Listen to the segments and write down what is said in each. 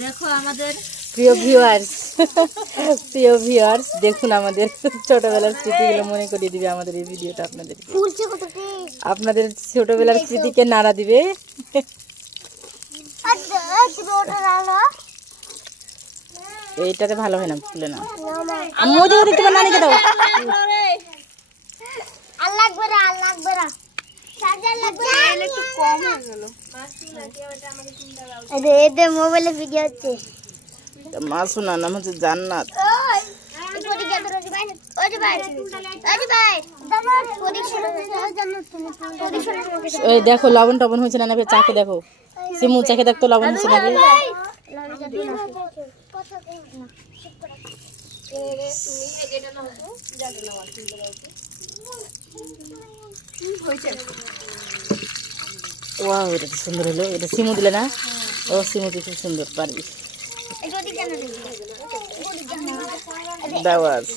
দেখো আমাদের প্রিয় ভিউয়ার্স দেখুন আমাদের ছোটবেলার স্মৃতিগুলো মনে করিয়ে দিবে আমাদের এই ভিডিওটা আপনাদেরকে। আপনাদের ছোটবেলার স্মৃতিকে নাড়া দিবে। এইটাতে ভালো হয় না, ফুলে না। আমি ওদিকে দেখতে পারি, নানিকে দাও। মোবাইলে ভিডিও হচ্ছে মাসু না, নাম হচ্ছে জান্নাত। ওই দেখো লবণ টবণ হয়েছে না নাকি, চাকে দেখো সিমু, চাকে দেখতো লবণ হয়েছে নাকি। ওয়াও, এটা তো সুন্দর হলো। এটা সিমু দিলে না? ও সিমু তুই খুব সুন্দর পারবি। দাও আছে।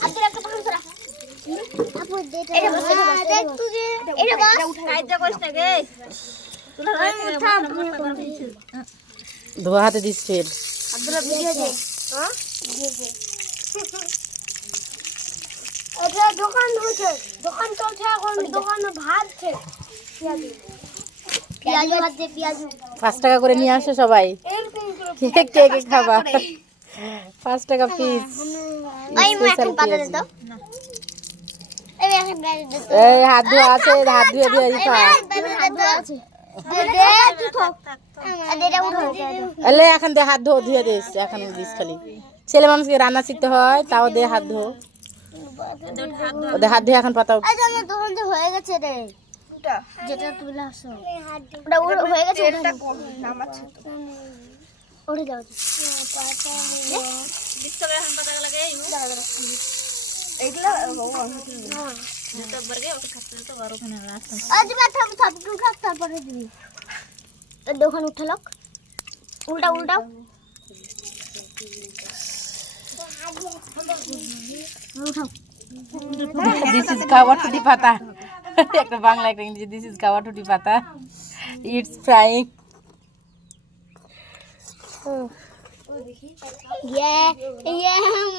ধোয়া হাতে দিস ফের। দোকান হচ্ছে, দোকান চলছে এখন, দোকানে ভাত আছে, পেঁয়াজু ভাত দিয়ে পেঁয়াজু 5 টাকা করে নিয়ে আসো সবাই, কে কে খাবা। 5 টাকা পিস। এই হাত ধোয়া আছে, হাত ধুয়ে দিয়ে এলে এখন দে হাত ধুয়ে দিস। এখন দিস খালি ছেলে মানুষকে রান্না শিখতে হয়, তাও দে হাত ধো, ওদের হাত ধুয়ে এখন পাতাও। হয়ে গেছে রে, যেটা তুলে আসো ওটা হয়ে গেছে, ওটা যাও দোকান উঠালো, উল্টা উল্টাও উঠাও। দিস ইজ কাওয়াটুটি পাতা। একটা বাংলা একটা ইংরেজি, দিস ইজ কাওয়াটুটি পাতা, ইটস ফ্রাইং।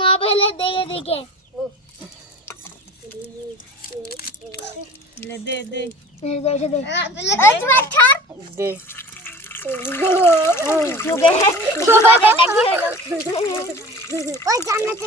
মোবাইলে দেখে দেখে দে দে দে। ওই জান্নাত